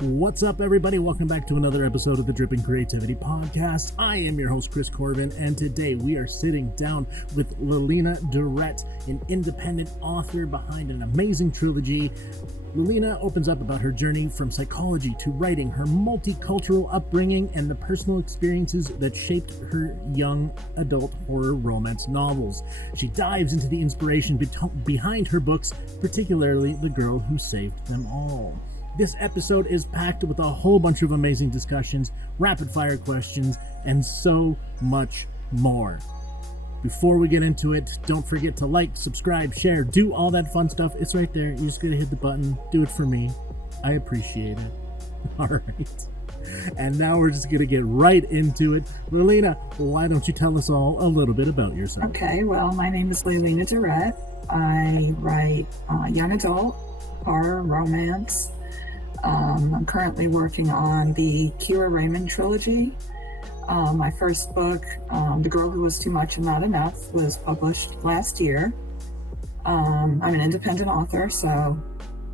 What's up, everybody? Welcome back to another episode of the Dripping Creativity Podcast. I am your host, Chris Corvan, and today we are sitting down with Leliana Durette, an independent author behind an amazing trilogy. Leilina opens up about her journey from psychology to writing, her multicultural upbringing, and the personal experiences that shaped her young adult horror romance novels. She dives into the inspiration behind her books, particularly The Girl Who Saved Them All. This episode is packed with a whole bunch of amazing discussions, rapid-fire questions, and so much more. Before we get into it, don't forget to like, subscribe, share, do all that fun stuff. It's right there. You just gotta hit the button. Do it for me. I appreciate it. All right. And now we're just gonna get right into it. Leilina, why don't you tell us all a little bit about yourself? Okay, well, my name is Leliana Durette. I write young adult, horror, romance. I'm currently working on the Ciara Raymond trilogy. My first book, The Girl Who Was Too Much and Not Enough, was published last year. I'm an independent author, so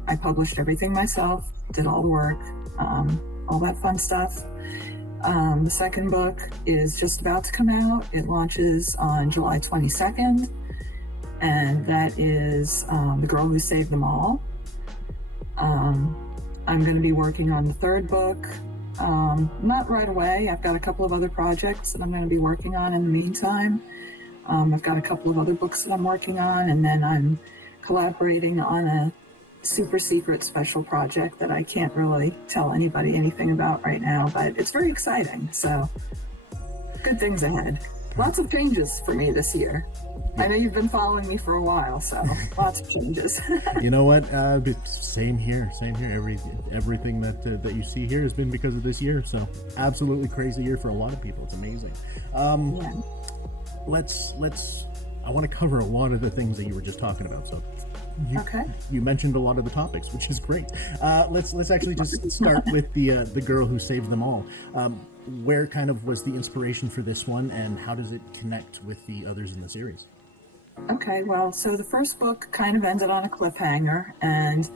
I published everything myself, did all the work, all that fun stuff. The second book is just about to come out. It launches on July 22nd, and that is The Girl Who Saved Them All. I'm going to be working on the third book, not right away. I've got a couple of other projects that I'm going to be working on in the meantime. I've got a couple of other books that I'm working on, and then I'm collaborating on a super secret special project that I can't really tell anybody anything about right now, but it's very exciting. So good things ahead. Lots of changes for me this year. I know you've been following me for a while, so lots of changes. You know what? Same here. Everything that you see here has been because of this year. So absolutely crazy year for a lot of people. It's amazing. Yeah. I want to cover a lot of the things that you were just talking about. So you mentioned a lot of the topics, which is great. Let's actually just start with the Girl Who Saved Them All. Where kind of was the inspiration for this one, and how does it connect with the others in the series? Okay, well, so the first book kind of ended on a cliffhanger, and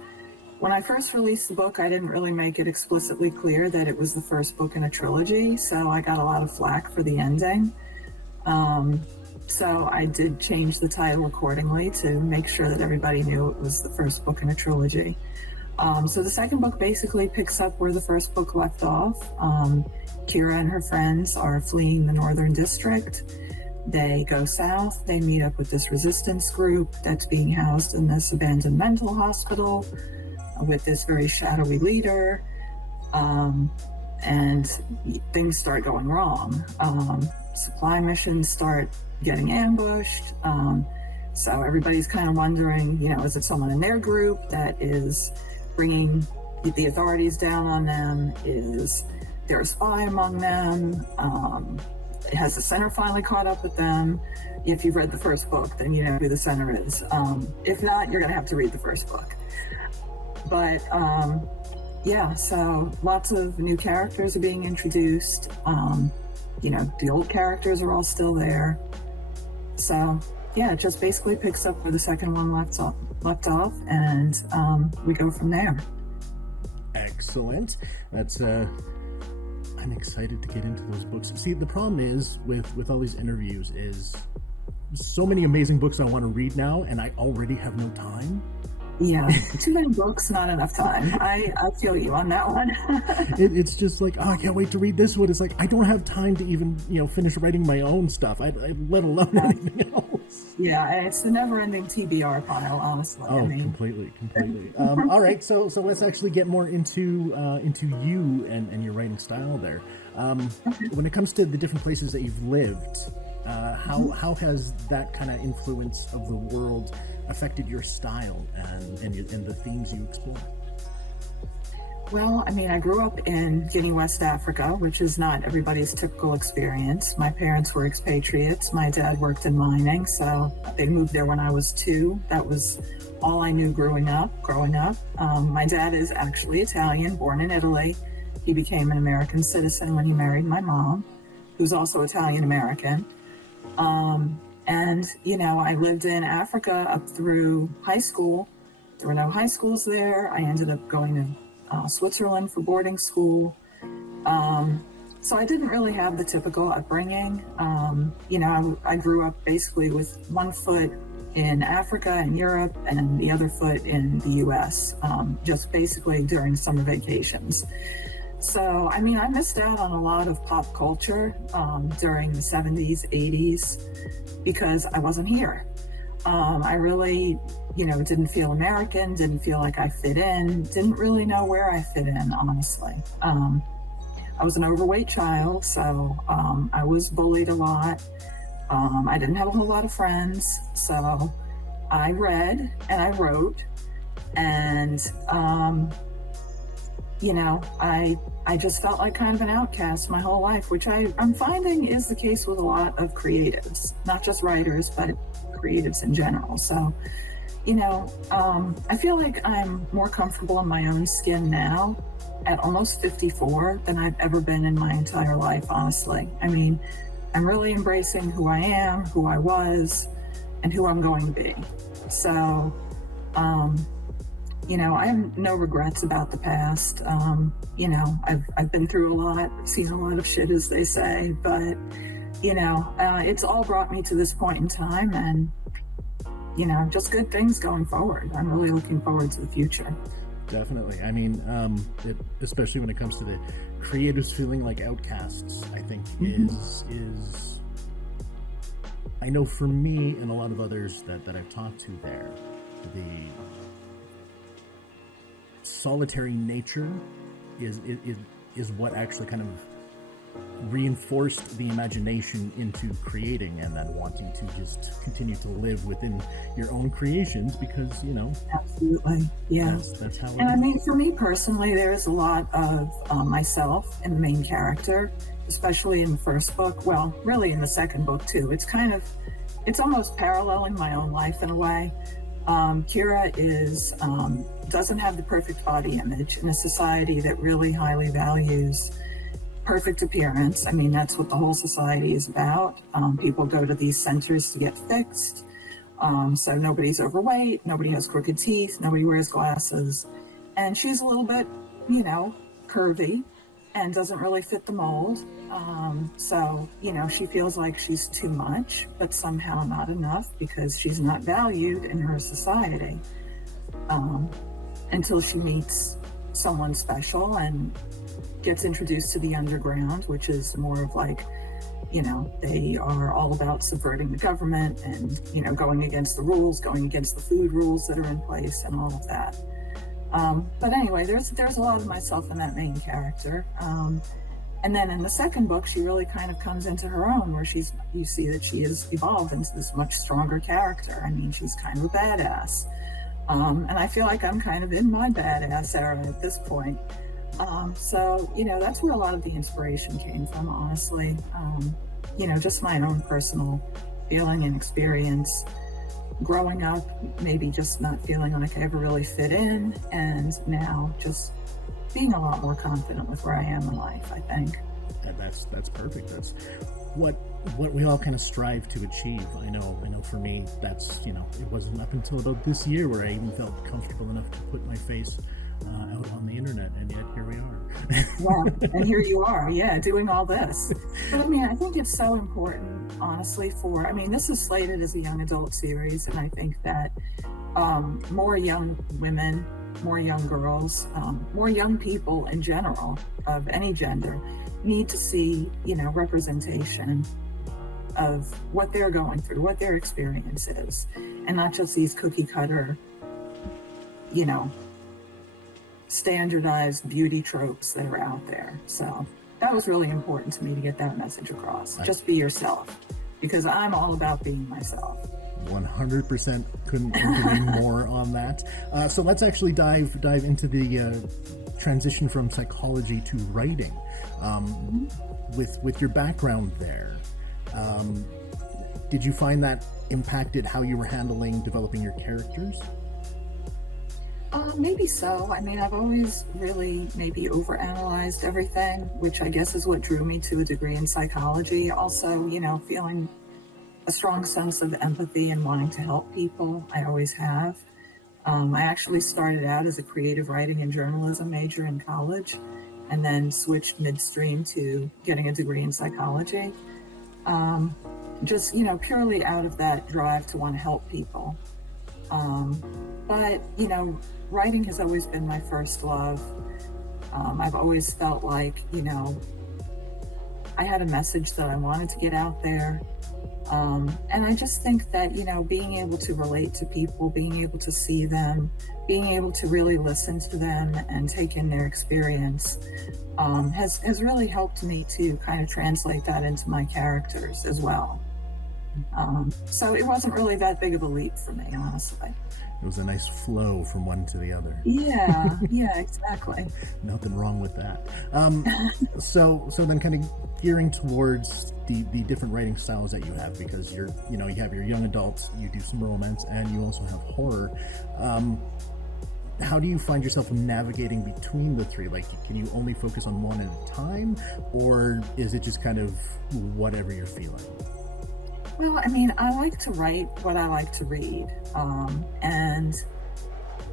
when I first released the book, I didn't really make it explicitly clear that it was the first book in a trilogy, so I got a lot of flack for the ending. So I did change the title accordingly to make sure that everybody knew it was the first book in a trilogy. So the second book basically picks up where the first book left off. Ciara and her friends are fleeing the Northern District. They go south. They meet up with this resistance group that's being housed in this abandoned mental hospital with this very shadowy leader. And things start going wrong. Supply missions start getting ambushed. So everybody's kind of wondering, is it someone in their group that is bringing the authorities down on them? Is there a spy among them? Has the center finally caught up with them? If you've read the first book, then you know who the center is. If not, you're going to have to read the first book. But so lots of new characters are being introduced. The old characters are all still there. So it just basically picks up where the second one left off, and we go from there. Excellent. That's I'm excited to get into those books. See, the problem is with all these interviews is so many amazing books I want to read now, and I already have no time. Yeah, too many books, not enough time. I feel you on that one. It's just like, I can't wait to read this one. It's like, I don't have time to even, finish writing my own stuff, I let alone anything else. Yeah, it's the never-ending TBR pile, honestly. Oh, completely. All right, so let's actually get more into you and your writing style there. When it comes to the different places that you've lived, how has that kind of influence of the world affected your style and the themes you explore? Well, I grew up in Guinea, West Africa, which is not everybody's typical experience. My parents were expatriates. My dad worked in mining, so they moved there when I was 2. That was all I knew growing up. My dad is actually Italian, born in Italy. He became an American citizen when he married my mom, who's also Italian-American. I lived in Africa up through high school. There were no high schools there. I ended up going to Switzerland for boarding school. So I didn't really have the typical upbringing. I grew up basically with one foot in Africa and Europe and the other foot in the US, just basically during summer vacations. So, I missed out on a lot of pop culture during the 70s, 80s, because I wasn't here. I really, didn't feel American, didn't feel like I fit in, didn't really know where I fit in, honestly. I was an overweight child, so I was bullied a lot. I didn't have a whole lot of friends, so I read and I wrote, and I just felt like kind of an outcast my whole life, which I'm finding is the case with a lot of creatives, not just writers, but creatives in general. So, I feel like I'm more comfortable in my own skin now at almost 54 than I've ever been in my entire life, honestly. I'm really embracing who I am, who I was, and who I'm going to be. So, I have no regrets about the past. I've been through a lot, seen a lot of shit, as they say, but, it's all brought me to this point in time, and, just good things going forward. I'm really looking forward to the future. Definitely. Especially when it comes to the creatives feeling like outcasts, I think is I know for me and a lot of others that I've talked to there, the solitary nature is what actually kind of reinforced the imagination into creating, and then wanting to just continue to live within your own creations, because Absolutely, yeah. That's how. And for me personally, there's a lot of myself in the main character, especially in the first book. Well, really in the second book too. It's almost paralleling my own life in a way. Ciara doesn't have the perfect body image in a society that really highly values perfect appearance. That's what the whole society is about. People go to these centers to get fixed. So nobody's overweight, nobody has crooked teeth, nobody wears glasses. And she's a little bit, curvy and doesn't really fit the mold. So she feels like she's too much, but somehow not enough, because she's not valued in her society until she meets someone special and gets introduced to the underground, which is more of like, they are all about subverting the government and, going against the rules, going against the food rules that are in place and all of that. But anyway, there's a lot of myself in that main character. And then in the second book, she really kind of comes into her own, where you see that she has evolved into this much stronger character. She's kind of a badass. And I feel like I'm kind of in my badass era at this point. So, that's where a lot of the inspiration came from, honestly. Just my own personal feeling and experience growing up, maybe just not feeling like I ever really fit in, and now just being a lot more confident with where I am in life, I think. And that's perfect. That's what we all kind of strive to achieve. I know for me, that's, it wasn't up until about this year where I even felt comfortable enough to put my face out on the internet, and yet here we are. Yeah, and here you are, doing all this. But I think it's so important, honestly, this is slated as a young adult series, and I think that more young women, more young girls, more young people in general of any gender need to see, representation of what they're going through, what their experience is, and not just these cookie cutter, standardized beauty tropes that are out there. So that was really important to me to get that message across. Just be yourself, because I'm all about being myself. 100% couldn't agree more on that. So let's actually dive into the transition from psychology to writing. With your background there, did you find that impacted how you were handling developing your characters? Maybe so. I've always really maybe overanalyzed everything, which I guess is what drew me to a degree in psychology. Also, feeling a strong sense of empathy and wanting to help people. I always have. I actually started out as a creative writing and journalism major in college and then switched midstream to getting a degree in psychology. Just, purely out of that drive to want to help people. But, writing has always been my first love. I've always felt like, I had a message that I wanted to get out there. And I just think that, being able to relate to people, being able to see them, being able to really listen to them and take in their experience has really helped me to kind of translate that into my characters as well. So it wasn't really that big of a leap for me, honestly. It was a nice flow from one to the other. Yeah, exactly. Nothing wrong with that. So then kind of gearing towards the different writing styles that you have, because you have your young adults, you do some romance, and you also have horror. How do you find yourself navigating between the three? Like, can you only focus on one at a time, or is it just kind of whatever you're feeling? Well, I like to write what I like to read. And,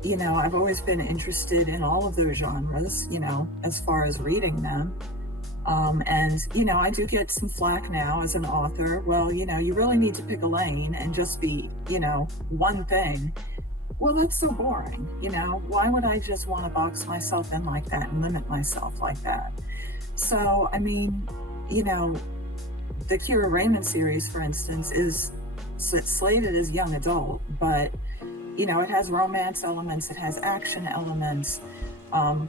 I've always been interested in all of those genres, as far as reading them. And, I do get some flack now as an author. Well, you really need to pick a lane and just be, one thing. Well, that's so boring. Why would I just want to box myself in like that and limit myself like that? So, the Ciara Raymond series, for instance, is slated as young adult, but, it has romance elements, it has action elements.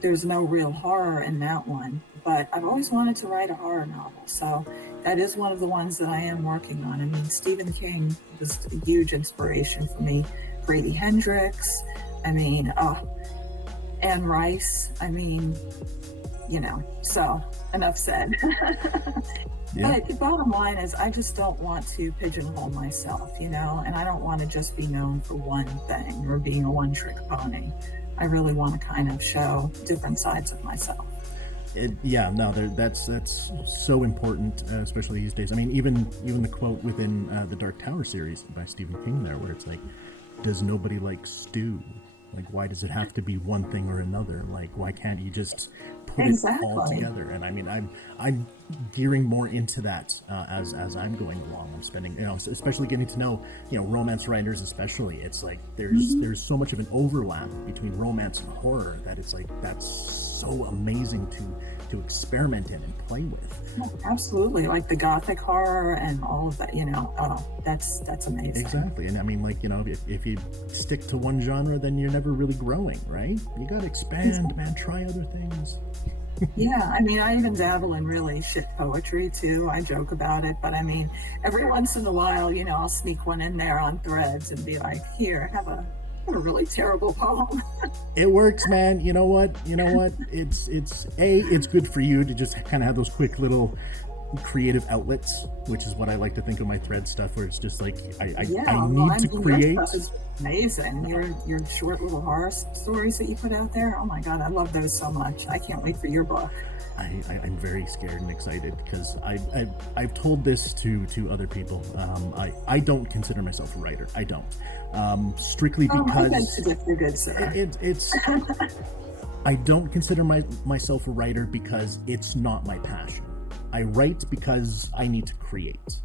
There's no real horror in that one, but I've always wanted to write a horror novel. So that is one of the ones that I am working on. Stephen King was a huge inspiration for me. Grady Hendrix, Anne Rice, so enough said. Yeah. But the bottom line is I just don't want to pigeonhole myself, and I don't want to just be known for one thing or being a one-trick pony. I really want to kind of show different sides of myself. That's so important, especially these days. Even the quote within the Dark Tower series by Stephen King there, where it's like, does nobody like stew? Like, why does it have to be one thing or another? Like, why can't you just put it all together? And I'm gearing more into that as I'm going along. I'm spending, especially getting to know, romance writers especially. It's like there's so much of an overlap between romance and horror that it's like that's so amazing to experiment in and play with. Yeah, absolutely, like the gothic horror and all of that. That's amazing. Exactly, and if you stick to one genre, then you're never really growing, right? You got to expand, man. Try other things. Yeah, I even dabble in really shit poetry too. I joke about it, but every once in a while, I'll sneak one in there on Threads and be like, here, have a really terrible poem. It works, man. You know what? It's good for you to just kind of have those quick little creative outlets, which is what I like to think of my Thread stuff, where it's just like I need to create. That stuff is amazing. Your short little horror stories that you put out there. Oh my God, I love those so much. I can't wait for your book. I'm very scared and excited because I've told this to other people. I don't consider myself a writer. I don't. Strictly because you're good, sir. It's I don't consider myself a writer because it's not my passion. I write because I need to create.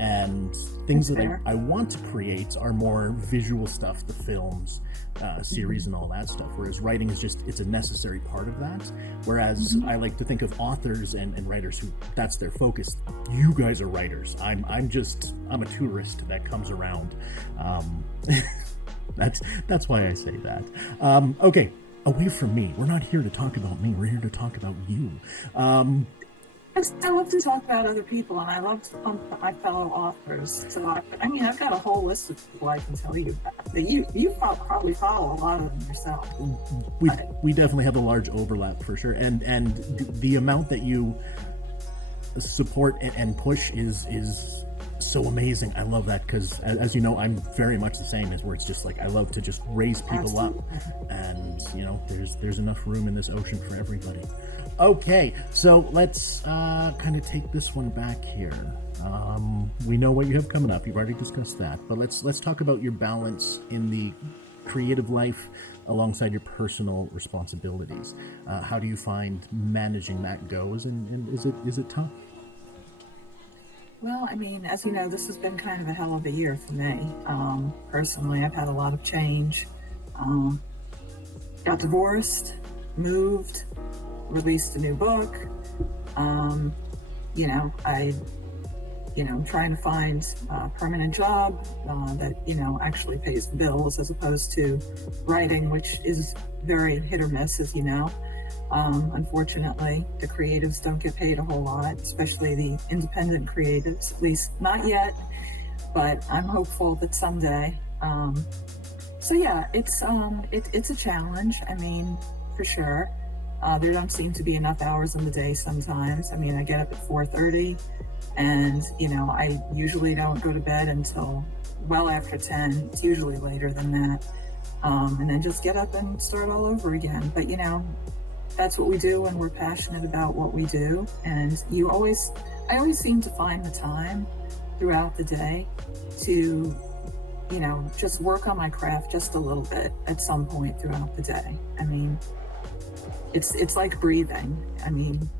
And things that I want to create are more visual stuff, the films, series and all that stuff. Whereas writing is it's a necessary part of that. Whereas I like to think of authors and writers who that's their focus. You guys are writers. I'm a tourist that comes around. That's why I say that. Okay, away from me. We're not here to talk about me. We're here to talk about you. I love to talk about other people, and I love to pump my fellow authors. So, I've got a whole list of people I can tell you about. That you probably follow a lot of them yourself. We definitely have a large overlap for sure, and the amount that you support and push is so amazing. I love that because, as you know, I'm very much the same. As where it's just like I love to just raise people up, and there's enough room in this ocean for everybody. Okay, so let's kind of take this one back here. We know what you have coming up. You've already discussed that, but let's talk about your balance in the creative life alongside your personal responsibilities. How do you find managing that goes, and is it tough? Well, I mean, as you know, this has been kind of a hell of a year for me. Personally, I've had a lot of change. Um, Got divorced, moved, released a new book. Um, I trying to find a permanent job that, actually pays the bills as opposed to writing, which is very hit or miss, as you know. Unfortunately, the creatives don't get paid a whole lot, especially the independent creatives, at least not yet, but I'm hopeful that someday. So yeah, it's a challenge. I mean, for sure. There don't seem to be enough hours in the day sometimes. I mean, I get up at 4:30 and, I usually don't go to bed until well after 10. It's usually later than that. And then just get up and start all over again. But, that's what we do when we're passionate about what we do. And I always seem to find the time throughout the day to, just work on my craft just a little bit at some point throughout the day. I mean, it's like breathing. I mean,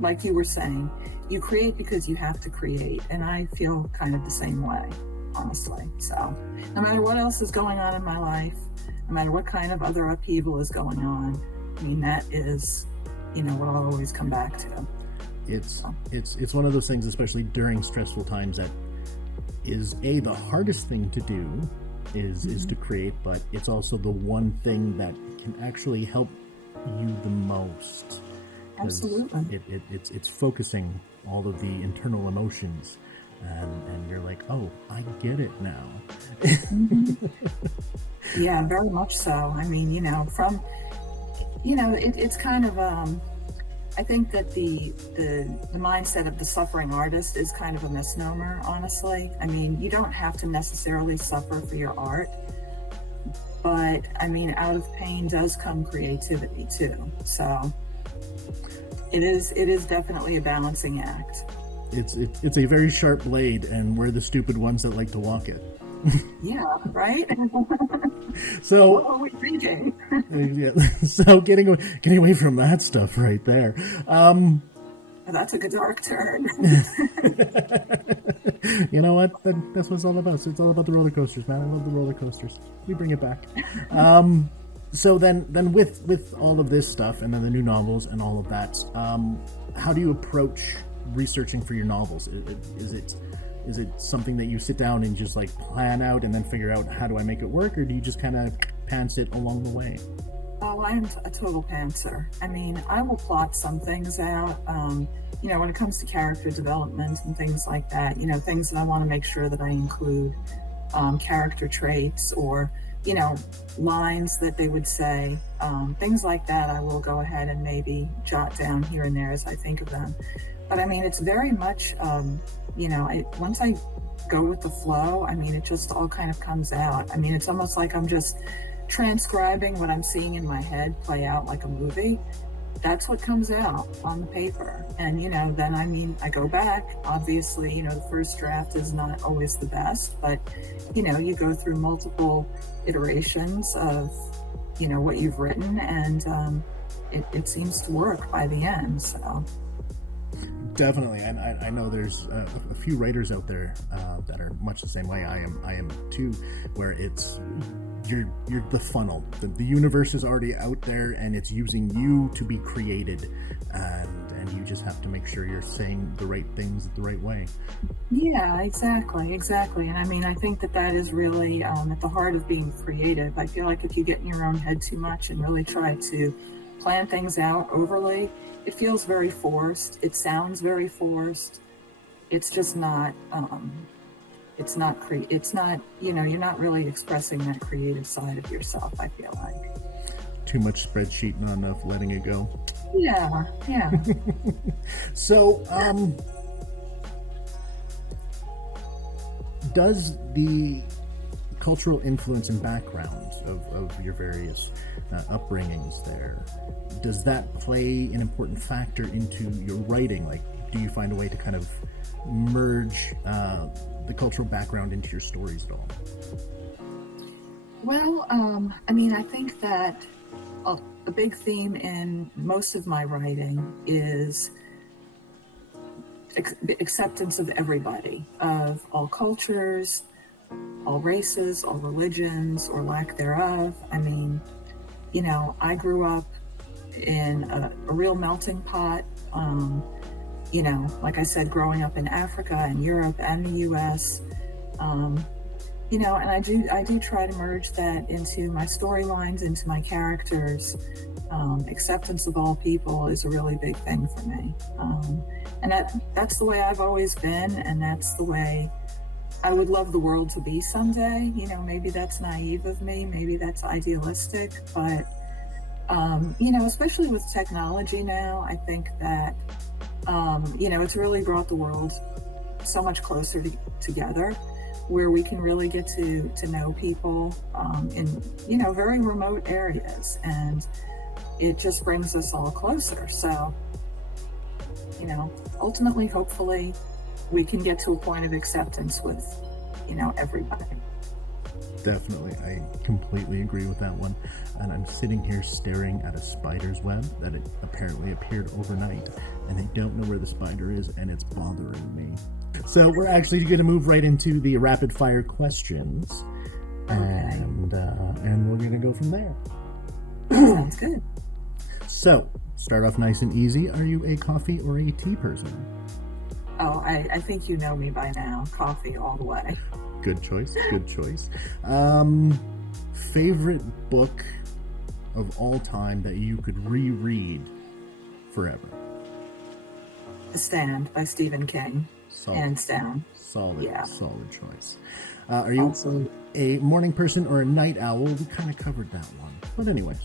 like you were saying, you create because you have to create. And I feel kind of the same way, honestly. So no matter what else is going on in my life, no matter what kind of other upheaval is going on, I mean, that is, what I'll always come back to. It's one of those things, especially during stressful times, that is the hardest thing to do is to create, but it's also the one thing that can actually help you the most. Absolutely. It's focusing all of the internal emotions, and you're like, oh, I get it now. Mm-hmm. Yeah, very much so. I mean, it's kind of I think that the mindset of the suffering artist is kind of a misnomer, honestly. I mean, you don't have to necessarily suffer for your art, but I mean, out of pain does come creativity too. So it is definitely a balancing act. It's a very sharp blade, and we're the stupid ones that like to walk it. Yeah, right. So what are we thinking? Yeah, so getting away from that stuff right there. That's a good dark turn. You know what? That's what it's all about. So it's all about the roller coasters, man. I love the roller coasters. We bring it back. So then with all of this stuff, and then the new novels and all of that, how do you approach researching for your novels? Is it something that you sit down and just like plan out and then figure out how do I make it work, or do you just kind of pants it along the way? Oh, I'm a total pantser. I mean, I will plot some things out. When it comes to character development and things like that, things that I want to make sure that I include, character traits or, lines that they would say, things like that. I will go ahead and maybe jot down here and there as I think of them. But I mean, it's very much, once I go with the flow, I mean, it just all kind of comes out. I mean, it's almost like I'm just transcribing what I'm seeing in my head play out like a movie. That's what comes out on the paper. And, then I go back. Obviously, the first draft is not always the best, but, you go through multiple iterations of, what you've written, and it seems to work by the end. So. Definitely, and I know there's a few writers out there that are much the same way I am too, where it's you're the funnel. The universe is already out there, and it's using you to be created, and you just have to make sure you're saying the right things the right way. Yeah, exactly. And I mean, I think that is really at the heart of being creative. I feel like if you get in your own head too much and really try to plan things out overly, it feels very forced. It sounds very forced. It's just not, it's not, you're not really expressing that creative side of yourself, I feel like. Too much spreadsheet, not enough letting it go. Yeah. So, does the cultural influence and background of your various upbringings there, does that play an important factor into your writing? Like, do you find a way to kind of merge the cultural background into your stories at all? Well, I think that a big theme in most of my writing is acceptance of everybody, of all cultures, all races, all religions, or lack thereof. I grew up in a real melting pot. Like I said, growing up in Africa and Europe and the U.S. Um, and I do try to merge that into my storylines, into my characters. Acceptance of all people is a really big thing for me, and that's the way I've always been, and that's the way I would love the world to be someday. Maybe that's naive of me, maybe that's idealistic, but especially with technology now, I think that it's really brought the world so much closer together, where we can really get to know people in very remote areas, and it just brings us all closer. So ultimately, hopefully, we can get to a point of acceptance with everybody. Definitely, I completely agree with that one. And I'm sitting here staring at a spider's web that it apparently appeared overnight, and I don't know where the spider is, and it's bothering me. So we're actually going to move right into the rapid fire questions, and we're going to go from there. Sounds good. So start off nice and easy. Are you a coffee or a tea person? Oh, I think you know me by now. Coffee all the way. Good choice. Good choice. Favorite book of all time that you could reread forever? The Stand by Stephen King. Solid. Hands down. Solid choice. Are you Also, a morning person or a night owl? We kind of covered that one. But anyways.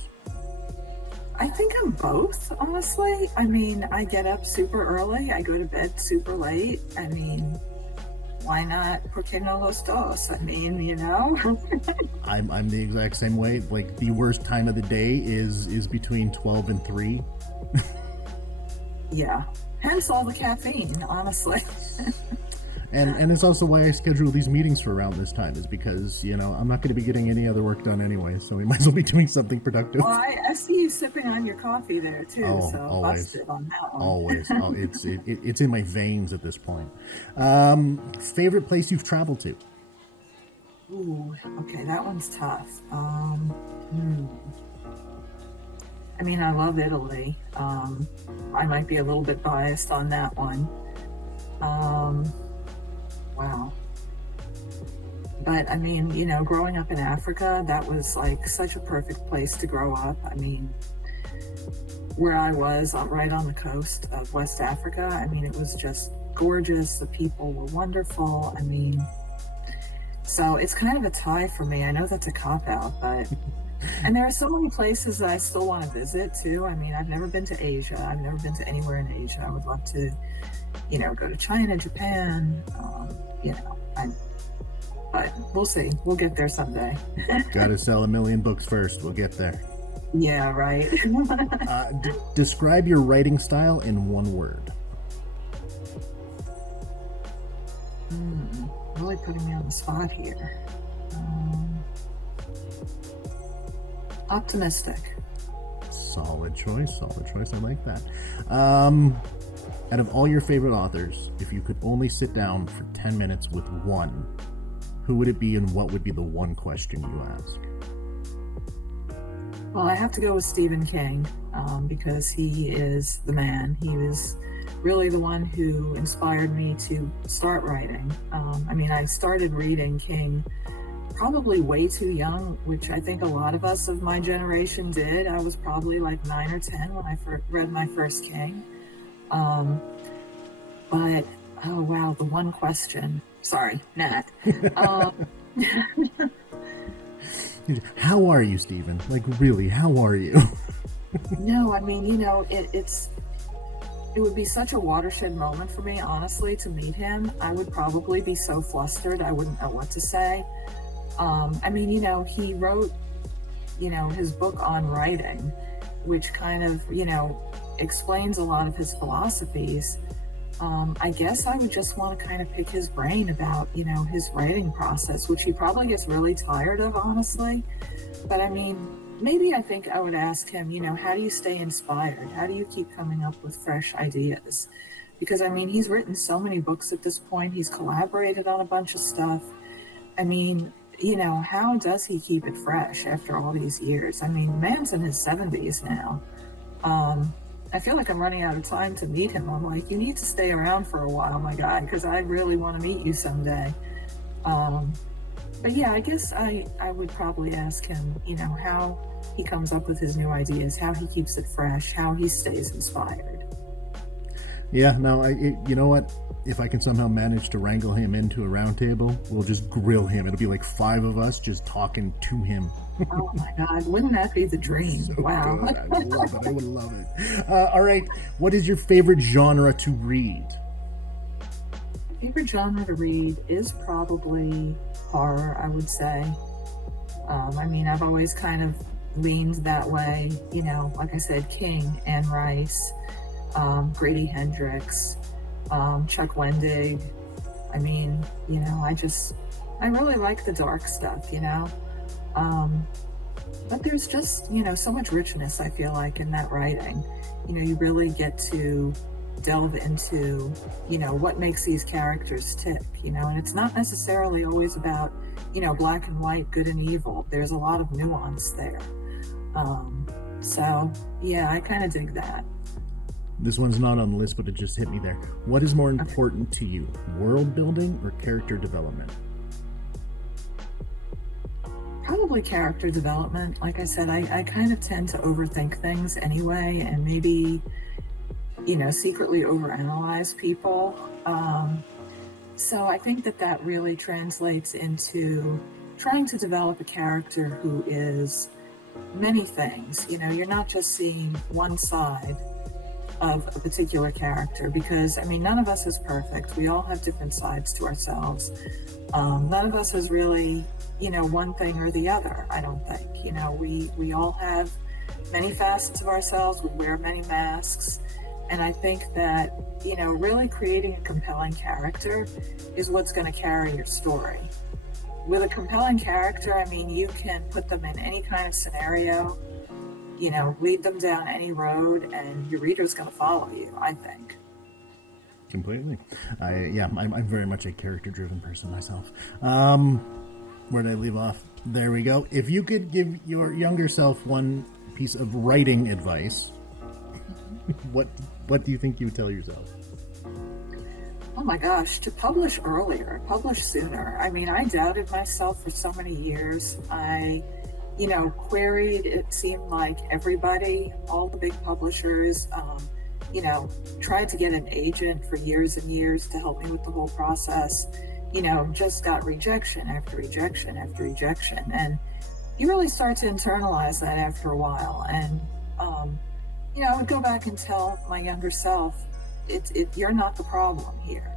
I think I'm both, honestly. I get up super early. I go to bed super late. Why not? ¿Por qué no los dos? I'm the exact same way. Like, the worst time of the day is between 12 and 3. Yeah. Hence all the caffeine, honestly. And it's also why I schedule these meetings for around this time, is because, I'm not going to be getting any other work done anyway, so we might as well be doing something productive. Well, I see you sipping on your coffee there, too, so always. busted on that one. Always. It's in my veins at this point. Favorite place you've traveled to? Ooh, okay, that one's tough. I love Italy. I might be a little bit biased on that one. Wow. But growing up in Africa, that was like such a perfect place to grow up. Where I was, right on the coast of West Africa, it was just gorgeous. The people were wonderful. So it's kind of a tie for me. I know that's a cop-out, but... And there are so many places that I still want to visit, too. I've never been to Asia. I've never been to anywhere in Asia. I would love to, go to China, Japan, but we'll see. We'll get there someday. Gotta sell 1 million books first. We'll get there. Yeah, right. Describe your writing style in one word. Really putting me on the spot here. Optimistic. Solid choice. I like that. Out of all your favorite authors, if you could only sit down for 10 minutes with one, who would it be, and what would be the one question you ask? Well, I have to go with Stephen King, because he is the man. He was really the one who inspired me to start writing. I started reading King probably way too young, which I think a lot of us of my generation did. I was probably like 9 or 10 when I read my first King. But, oh wow, the one question. Sorry, Nat. How are you, Stephen? Like, really, how are you? No, it would be such a watershed moment for me, honestly, to meet him. I would probably be so flustered, I wouldn't know what to say. He wrote, his book on writing, which kind of, explains a lot of his philosophies. I guess I would just want to kind of pick his brain about, his writing process, which he probably gets really tired of, honestly. But I mean, maybe I think I would ask him, how do you stay inspired? How do you keep coming up with fresh ideas? Because I mean, he's written so many books at this point. He's collaborated on a bunch of stuff. I mean, how does he keep it fresh after all these years? I mean, man's in his 70s now. I feel like I'm running out of time to meet him. I'm like, you need to stay around for a while, my guy, because I really want to meet you someday. But yeah, I guess I would probably ask him, how he comes up with his new ideas, how he keeps it fresh, how he stays inspired. Yeah, no, you know what? If I can somehow manage to wrangle him into a round table, we'll just grill him. It'll be like 5 of us just talking to him. Oh my God, wouldn't that be the dream? So wow. Good. I would love it. I would love it. All right, what is your favorite genre to read? Favorite genre to read is probably horror, I would say. I mean, I've always kind of leaned that way, like I said, King, Anne Rice, Grady Hendrix, Chuck Wendig. I mean, I really like the dark stuff, but there's just, so much richness, I feel like, in that writing. You really get to delve into, what makes these characters tick, and it's not necessarily always about, black and white, good and evil. There's a lot of nuance there. So yeah, I kind of dig that. This one's not on the list, but it just hit me there. What is more important to you, world building or character development? Probably character development. Like I said, I kind of tend to overthink things anyway, and maybe, secretly overanalyze people. So I think that really translates into trying to develop a character who is many things. You're not just seeing one side of a particular character, because I mean, none of us is perfect. We all have different sides to ourselves. None of us is really, one thing or the other, I don't think. We all have many facets of ourselves. We wear many masks. And I think that, really creating a compelling character is what's going to carry your story. With a compelling character, I mean, you can put them in any kind of scenario, lead them down any road, and your reader's going to follow you, I think. Completely. I'm very much a character-driven person myself. Where did I leave off? There we go. If you could give your younger self one piece of writing advice, what do you think you would tell yourself? Oh my gosh, to publish earlier, publish sooner. I mean, I doubted myself for so many years. I queried, it seemed like everybody, all the big publishers, tried to get an agent for years and years to help me with the whole process, just got rejection after rejection after rejection. And you really start to internalize that after a while. And, I would go back and tell my younger self, you're not the problem here.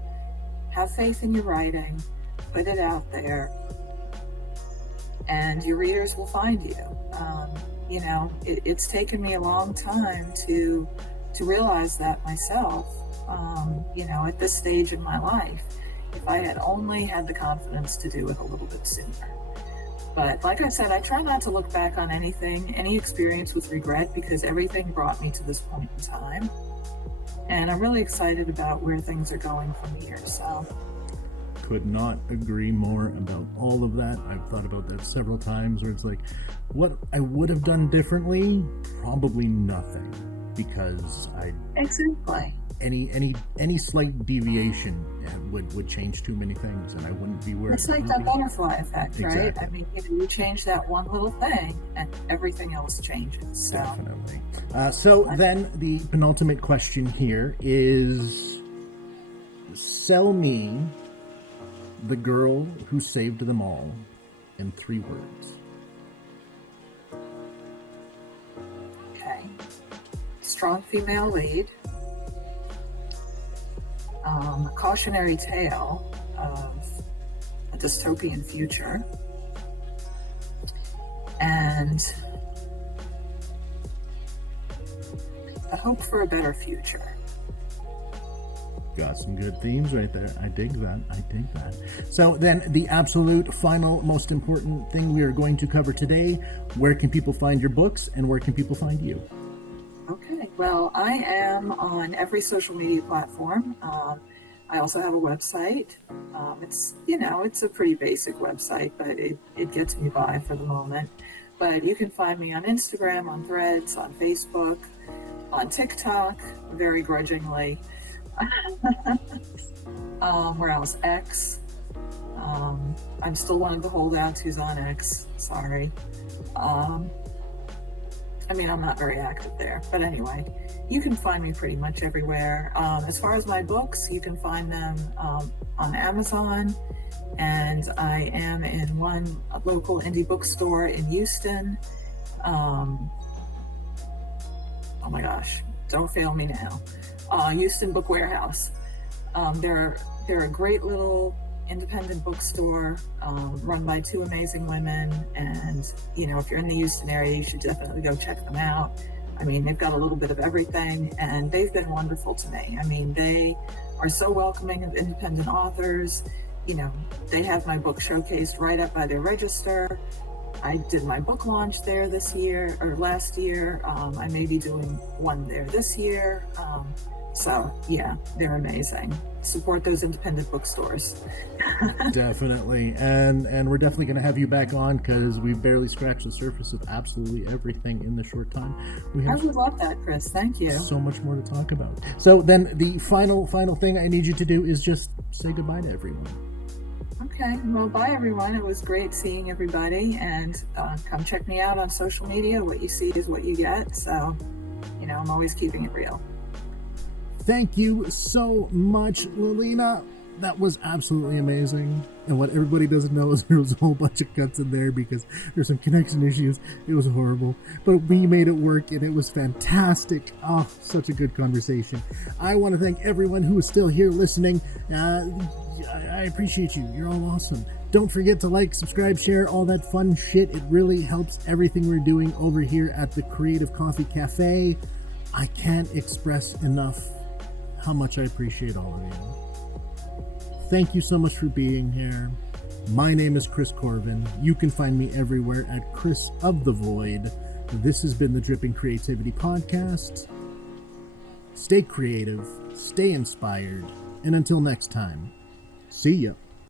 Have faith in your writing, put it out there, and your readers will find you. It's taken me a long time to realize that myself, at this stage in my life, if I had only had the confidence to do it a little bit sooner. But like I said, I try not to look back on any experience with regret, because everything brought me to this point in time. And I'm really excited about where things are going from here, so. Could not agree more about all of that. I've thought about that several times, where it's like, what I would have done differently, probably nothing, because exactly any slight deviation would change too many things, and I wouldn't be where it's like that butterfly effect, exactly. Right? I mean, you change that one little thing and everything else changes. So. Definitely. Then the penultimate question here is, sell me the girl who saved them all in 3 words. Okay. Strong female lead. A cautionary tale of a dystopian future. And a hope for a better future. Got some good themes right there. I dig that. So then the absolute final, most important thing we are going to cover today, where can people find your books and where can people find you? Okay, well, I am on every social media platform. I also have a website. It's a pretty basic website, but it gets me by for the moment. But you can find me on Instagram, on Threads, on Facebook, on TikTok, very grudgingly. Where else? X. I'm still one of the holdouts who's on X. Sorry. I'm not very active there, but anyway, you can find me pretty much everywhere. As far as my books, you can find them on Amazon, and I am in one local indie bookstore in Houston. Oh my gosh, don't fail me now. Houston Book Warehouse. They're a great little independent bookstore run by two amazing women, and if you're in the Houston area, you should definitely go check them out. They've got a little bit of everything, and they've been wonderful to me. They are so welcoming of independent authors. They have my book showcased right up by their register. I did my book launch there last year. I may be doing one there this year. So yeah, they're amazing. Support those independent bookstores. Definitely. And we're definitely going to have you back on, because we've barely scratched the surface of absolutely everything in the short time. I would love that, Chris. Thank you. So much more to talk about. So then the final thing I need you to do is just say goodbye to everyone. Okay. Well, bye, everyone. It was great seeing everybody, and come check me out on social media. What you see is what you get. So, I'm always keeping it real. Thank you so much, Leilina. That was absolutely amazing. And what everybody doesn't know is there was a whole bunch of cuts in there because there's some connection issues. It was horrible. But we made it work, and it was fantastic. Oh, such a good conversation. I want to thank everyone who is still here listening. I appreciate you. You're all awesome. Don't forget to like, subscribe, share, all that fun shit. It really helps everything we're doing over here at the Creative Coffee Cafe. I can't express enough how much I appreciate all of you. Thank you so much for being here. My name is Chris Corvan. You can find me everywhere at Chris of the Void. This has been the Dripping Creativity Podcast. Stay creative, stay inspired, and until next time, see ya.